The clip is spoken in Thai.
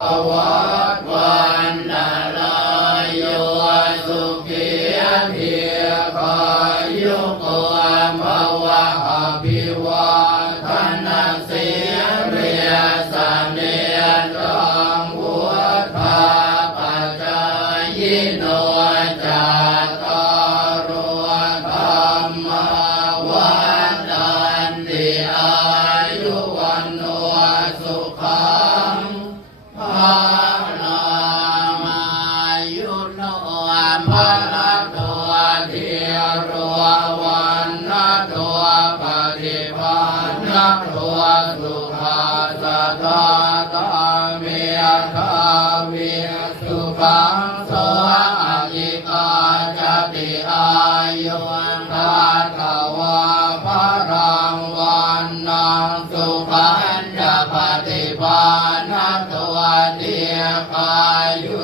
วัฏวันนาลายโยสุขีเทียกายุโกภวะอภิวาทนาสิริยสันเนรังวุฒาปัจจายโนจัตตารโอธรรมวันตันติอายุวันโนสุขังภาลังอายุโนภะละตัวเทียรวันนะตัวปฏิภาณตัวสุขาสัทธาตาเมธาวิสุขังโสอลิกาจติอายุวันทาตวาภรังวันนังสุขันจะปฏิภาณตัวเทียกายุ